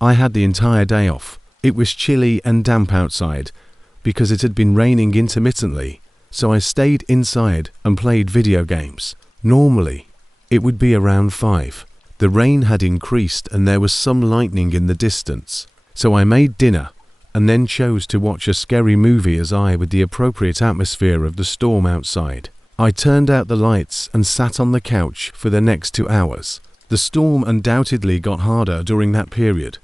I had the entire day off. It was chilly and damp outside because it had been raining intermittently, so I stayed inside and played video games. Normally, it would be around 5. The rain had increased and there was some lightning in the distance, so I made dinner and then chose to watch a scary movie as I with the appropriate atmosphere of the storm outside. I turned out the lights and sat on the couch for the next 2 hours. The storm undoubtedly got harder during that period,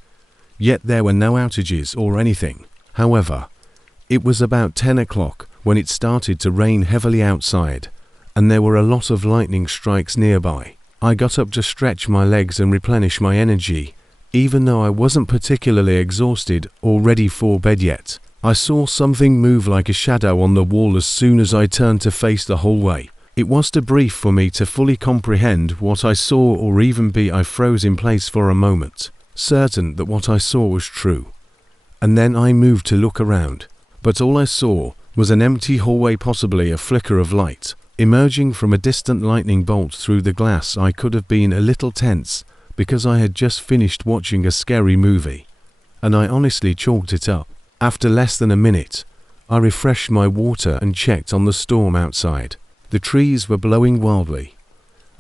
yet there were no outages or anything. However, it was about 10 o'clock when it started to rain heavily outside, and there were a lot of lightning strikes nearby. I got up to stretch my legs and replenish my energy, even though I wasn't particularly exhausted or ready for bed yet. I saw something move like a shadow on the wall as soon as I turned to face the hallway. It was too brief for me to fully comprehend what I saw, or even I froze in place for a moment, certain that what I saw was true. And then I moved to look around, but all I saw was an empty hallway, possibly a flicker of light emerging from a distant lightning bolt through the glass. I could have been a little tense because I had just finished watching a scary movie, and I honestly chalked it up. After less than a minute, I refreshed my water and checked on the storm outside. The trees were blowing wildly,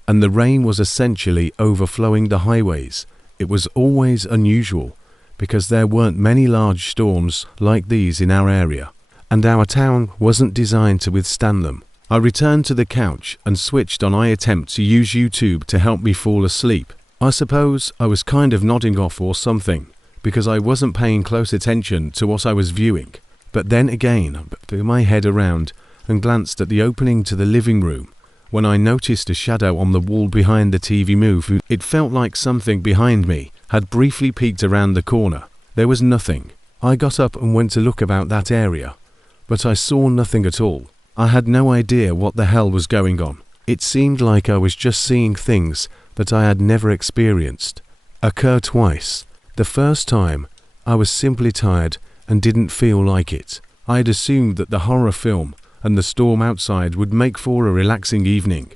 and the rain was essentially overflowing the highways. It was always unusual because there weren't many large storms like these in our area, and our town wasn't designed to withstand them. I returned to the couch and switched on. I attempt to use YouTube to help me fall asleep. I suppose I was kind of nodding off or something because I wasn't paying close attention to what I was viewing. But then again, I threw my head around and glanced at the opening to the living room when I noticed a shadow on the wall behind the TV move. It felt like something behind me had briefly peeked around the corner. There was nothing. I got up and went to look about that area, but I saw nothing at all. I had no idea what the hell was going on. It seemed like I was just seeing things that I had never experienced occur twice. The first time, I was simply tired and didn't feel like it. I had assumed that the horror film and the storm outside would make for a relaxing evening,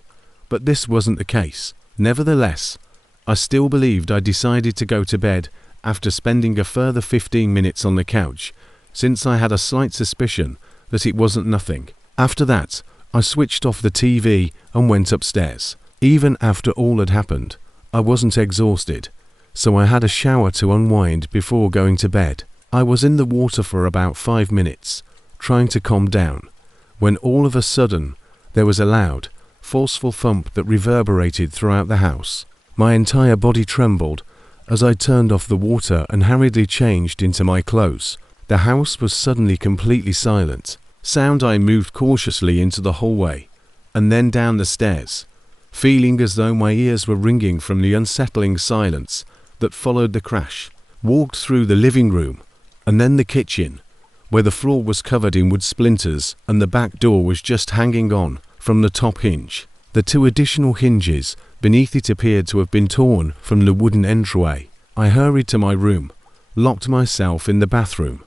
but this wasn't the case. Nevertheless, I still believed. I decided to go to bed after spending a further 15 minutes on the couch, since I had a slight suspicion that it wasn't nothing. After that, I switched off the TV and went upstairs. Even after all had happened, I wasn't exhausted, so I had a shower to unwind before going to bed. I was in the water for about 5 minutes, trying to calm down, when all of a sudden there was a loud, forceful thump that reverberated throughout the house. My entire body trembled as I turned off the water and hurriedly changed into my clothes. The house was suddenly completely silent. I moved cautiously into the hallway and then down the stairs, feeling as though my ears were ringing from the unsettling silence that followed the crash. Walked through the living room and then the kitchen, where the floor was covered in wood splinters and the back door was just hanging on from the top hinge. The 2 additional hinges beneath it appeared to have been torn from the wooden entryway. I hurried to my room, locked myself in the bathroom,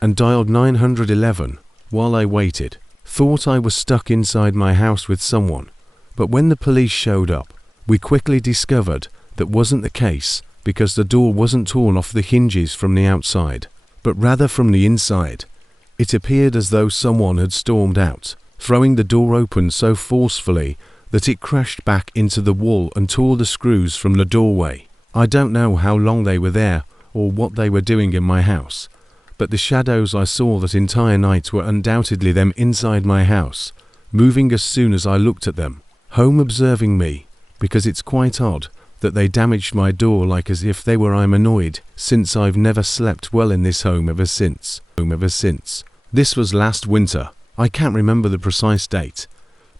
and dialed 911 while I waited. Thought I was stuck inside my house with someone, but when the police showed up, we quickly discovered that wasn't the case, because the door wasn't torn off the hinges from the outside, but rather from the inside. It appeared as though someone had stormed out, throwing the door open so forcefully that it crashed back into the wall and tore the screws from the doorway. I don't know how long they were there or what they were doing in my house, but the shadows I saw that entire night were undoubtedly them inside my house, moving as soon as I looked at them. Home observing me, because it's quite odd that they damaged my door like as if they were. I'm annoyed, since I've never slept well in this home ever since. This was last winter. I can't remember the precise date,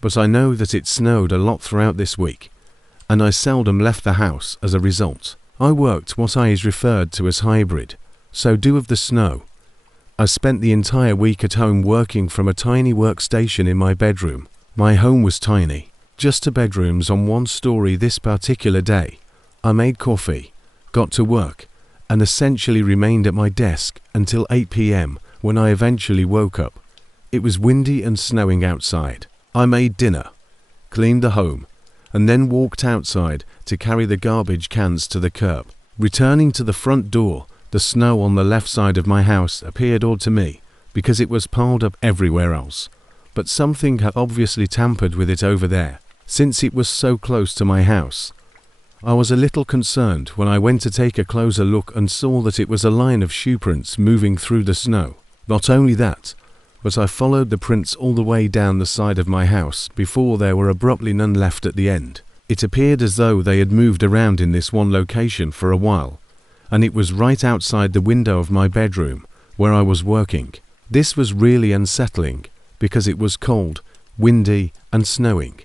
but I know that it snowed a lot throughout this week, and I seldom left the house as a result. I worked what is referred to as hybrid, so due of the snow. I spent the entire week at home working from a tiny workstation in my bedroom. My home was tiny, just 2 bedrooms on 1 story. This particular day, I made coffee, got to work, and essentially remained at my desk until 8 p.m. when I eventually woke up. It was windy and snowing outside. I made dinner, cleaned the home, and then walked outside to carry the garbage cans to the curb. Returning to the front door The snow on the left side of my house appeared odd to me because it was piled up everywhere else, but something had obviously tampered with it over there, since it was so close to my house. I was a little concerned when I went to take a closer look and saw that it was a line of shoe prints moving through the snow. Not only that, but I followed the prints all the way down the side of my house before there were abruptly none left at the end. It appeared as though they had moved around in this one location for a while, and it was right outside the window of my bedroom where I was working. This was really unsettling because it was cold, windy and snowing.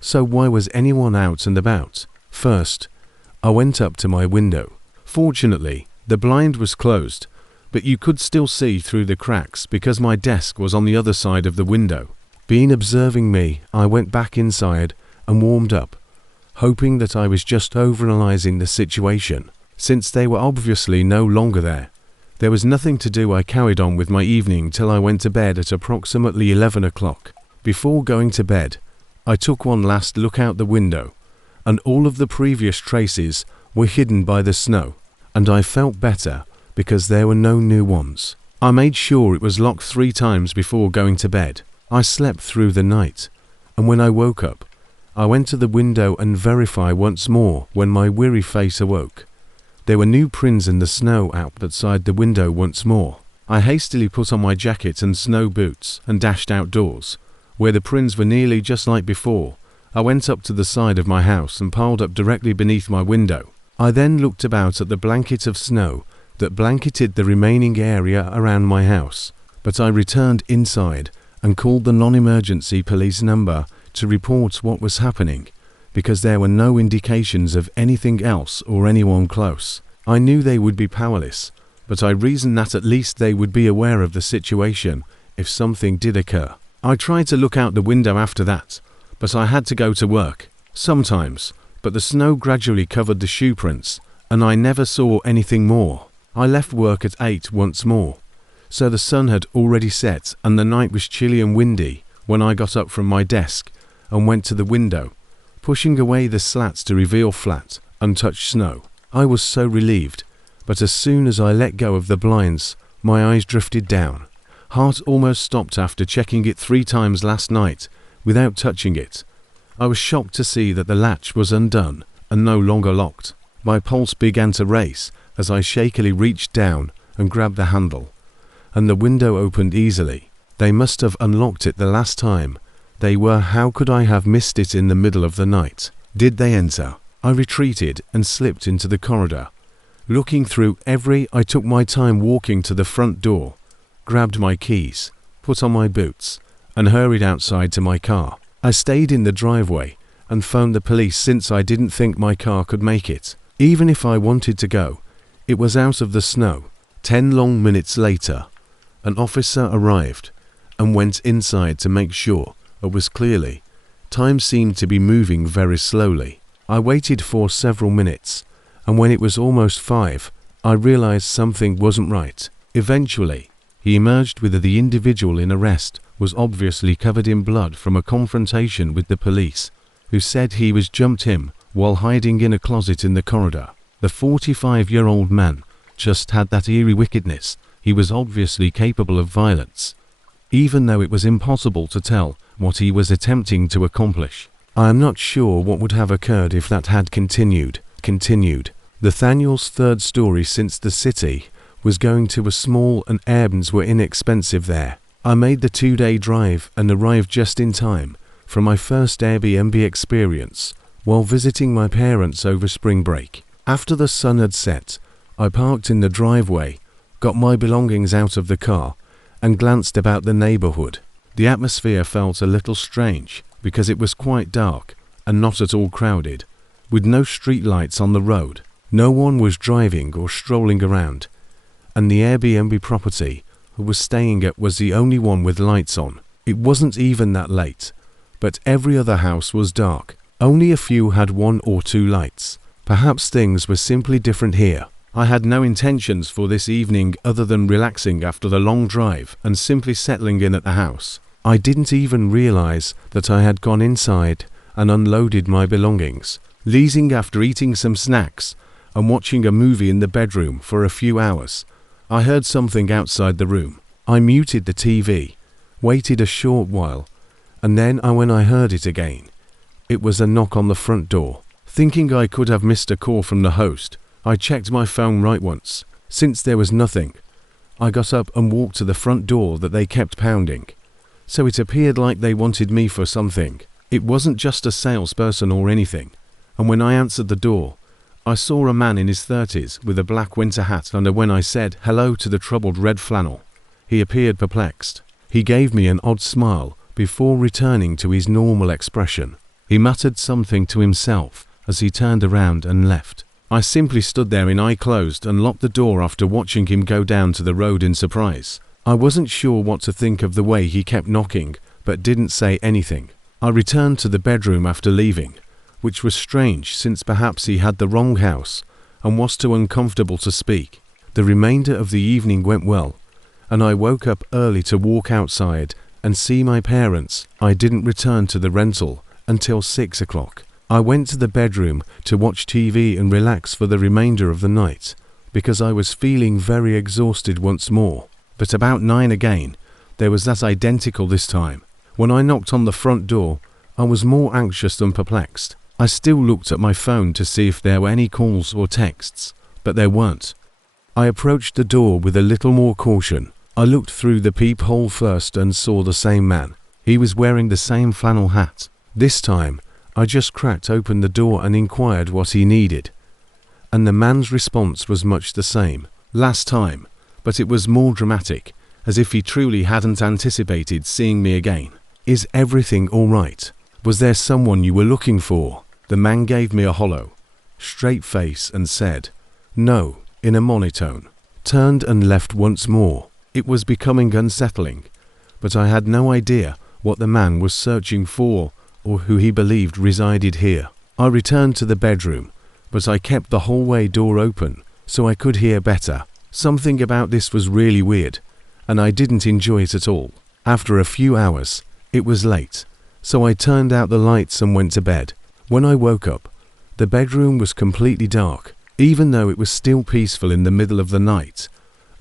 So why was anyone out and about? First, I went up to my window. Fortunately, the blind was closed, but you could still see through the cracks because my desk was on the other side of the window. Being observing me, I went back inside and warmed up, hoping that I was just overanalyzing the situation. Since they were obviously no longer there, there was nothing to do. I carried on with my evening till I went to bed at approximately 11 o'clock. Before going to bed, I took one last look out the window, and all of the previous traces were hidden by the snow, and I felt better because there were no new ones. I made sure it was locked 3 times before going to bed. I slept through the night, and when I woke up, I went to the window and verified once more. When my weary face awoke, there were new prints in the snow outside the window once more. I hastily put on my jacket and snow boots and dashed outdoors, where the prints were nearly just like before. I went up to the side of my house and piled up directly beneath my window. I then looked about at the blanket of snow that blanketed the remaining area around my house, but I returned inside and called the non-emergency police number to report what was happening, because there were no indications of anything else or anyone close. I knew they would be powerless, but I reasoned that at least they would be aware of the situation if something did occur. I tried to look out the window after that, but I had to go to work. Sometimes, but the snow gradually covered the shoe prints, and I never saw anything more. I left work at 8 once more, so the sun had already set and the night was chilly and windy when I got up from my desk and went to the window, pushing away the slats to reveal flat, untouched snow. I was so relieved, but as soon as I let go of the blinds, my eyes drifted down. Heart almost stopped after checking it 3 times last night without touching it. I was shocked to see that the latch was undone and no longer locked. My pulse began to race as I shakily reached down and grabbed the handle, and the window opened easily. They must have unlocked it the last time. How could I have missed it in the middle of the night? Did they enter? I retreated and slipped into the corridor. Looking through I took my time walking to the front door, grabbed my keys, put on my boots, and hurried outside to my car. I stayed in the driveway and phoned the police since I didn't think my car could make it. Even if I wanted to go, it was out of the snow. 10 long minutes later, an officer arrived and went inside to make sure it was clearly. Time seemed to be moving very slowly. I waited for several minutes, and when it was almost 5, I realized something wasn't right. Eventually, he emerged with the individual in arrest was obviously covered in blood from a confrontation with the police, who said he was jumped him while hiding in a closet in the corridor. The 45-year-old man just had that eerie wickedness. He was obviously capable of violence, even though it was impossible to tell what he was attempting to accomplish. I am not sure what would have occurred if that had continued. Nathaniel's third story since the city was going to a small and Airbnbs were inexpensive there. I made the 2-day drive and arrived just in time for my first Airbnb experience while visiting my parents over spring break. After the sun had set, I parked in the driveway, got my belongings out of the car, and glanced about the neighborhood. The atmosphere felt a little strange because it was quite dark and not at all crowded, with no street lights on the road. No one was driving or strolling around, and the Airbnb property I was staying at was the only one with lights on. It wasn't even that late, but every other house was dark. Only a few had 1 or 2 lights. Perhaps things were simply different here. I had no intentions for this evening other than relaxing after the long drive and simply settling in at the house. I didn't even realize that I had gone inside and unloaded my belongings. Leaving after eating some snacks, and watching a movie in the bedroom for a few hours. I heard something outside the room. I muted the TV, waited a short while, and then when I heard it again, it was a knock on the front door. Thinking I could have missed a call from the host, I checked my phone right once. Since there was nothing, I got up and walked to the front door that they kept pounding. So it appeared like they wanted me for something. It wasn't just a salesperson or anything. And when I answered the door, I saw a man in his 30s with a black winter hat under. When I said hello to the troubled red flannel, he appeared perplexed. He gave me an odd smile before returning to his normal expression. He muttered something to himself as he turned around and left. I simply stood there in eye closed and locked the door after watching him go down to the road in surprise. I wasn't sure what to think of the way he kept knocking, but didn't say anything. I returned to the bedroom after leaving, which was strange since perhaps he had the wrong house and was too uncomfortable to speak. The remainder of the evening went well, and I woke up early to walk outside and see my parents. I didn't return to the rental until 6 o'clock. I went to the bedroom to watch TV and relax for the remainder of the night, because I was feeling very exhausted once more. But about 9 again, there was that identical this time. When I knocked on the front door, I was more anxious than perplexed. I still looked at my phone to see if there were any calls or texts, but there weren't. I approached the door with a little more caution. I looked through the peephole first and saw the same man. He was wearing the same flannel hat. This time, I just cracked open the door and inquired what he needed. And the man's response was much the same last time, but it was more dramatic, as if he truly hadn't anticipated seeing me again. "Is everything all right? Was there someone you were looking for?" The man gave me a hollow, straight face and said, "No," in a monotone. Turned and left once more. It was becoming unsettling, but I had no idea what the man was searching for or who he believed resided here. I returned to the bedroom, but I kept the hallway door open so I could hear better. Something about this was really weird, and I didn't enjoy it at all. After a few hours, it was late, so I turned out the lights and went to bed. When I woke up, the bedroom was completely dark, even though it was still peaceful in the middle of the night,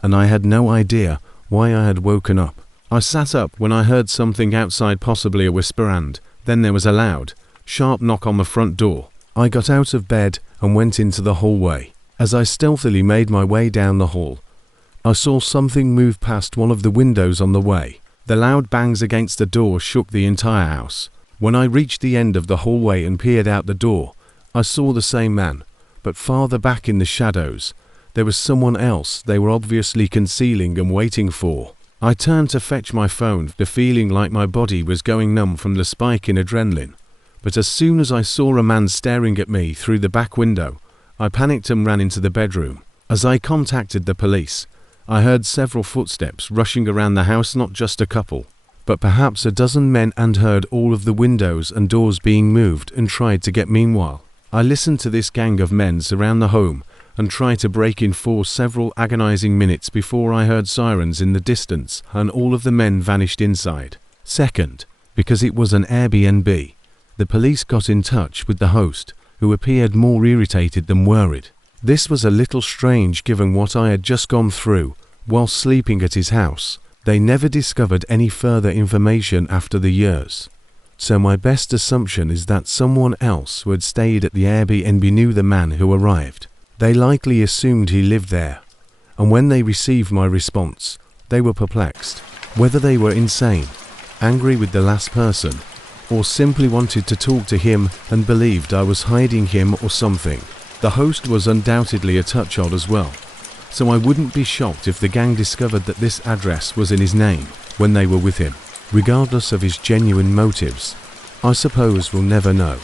and I had no idea why I had woken up. I sat up when I heard something outside, possibly a whisper, and then there was a loud, sharp knock on the front door. I got out of bed and went into the hallway. As I stealthily made my way down the hall, I saw something move past one of the windows on the way. The loud bangs against the door shook the entire house. When I reached the end of the hallway and peered out the door, I saw the same man, but farther back in the shadows, there was someone else they were obviously concealing and waiting for. I turned to fetch my phone, the feeling like my body was going numb from the spike in adrenaline. But as soon as I saw a man staring at me through the back window, I panicked and ran into the bedroom. As I contacted the police, I heard several footsteps rushing around the house, not just a couple, but perhaps a dozen men, and heard all of the windows and doors being moved and tried to get. Meanwhile, I listened to this gang of men surround the home and try to break in for several agonizing minutes before I heard sirens in the distance and all of the men vanished inside. Second, because it was an Airbnb, the police got in touch with the host, who appeared more irritated than worried. This was a little strange given what I had just gone through while sleeping at his house. They never discovered any further information after the years. So my best assumption is that someone else who had stayed at the Airbnb knew the man who arrived. They likely assumed he lived there, and when they received my response, they were perplexed. Whether they were insane, angry with the last person, or simply wanted to talk to him and believed I was hiding him or something. The host was undoubtedly a touch odd as well, so I wouldn't be shocked if the gang discovered that this address was in his name when they were with him. Regardless of his genuine motives, I suppose we'll never know.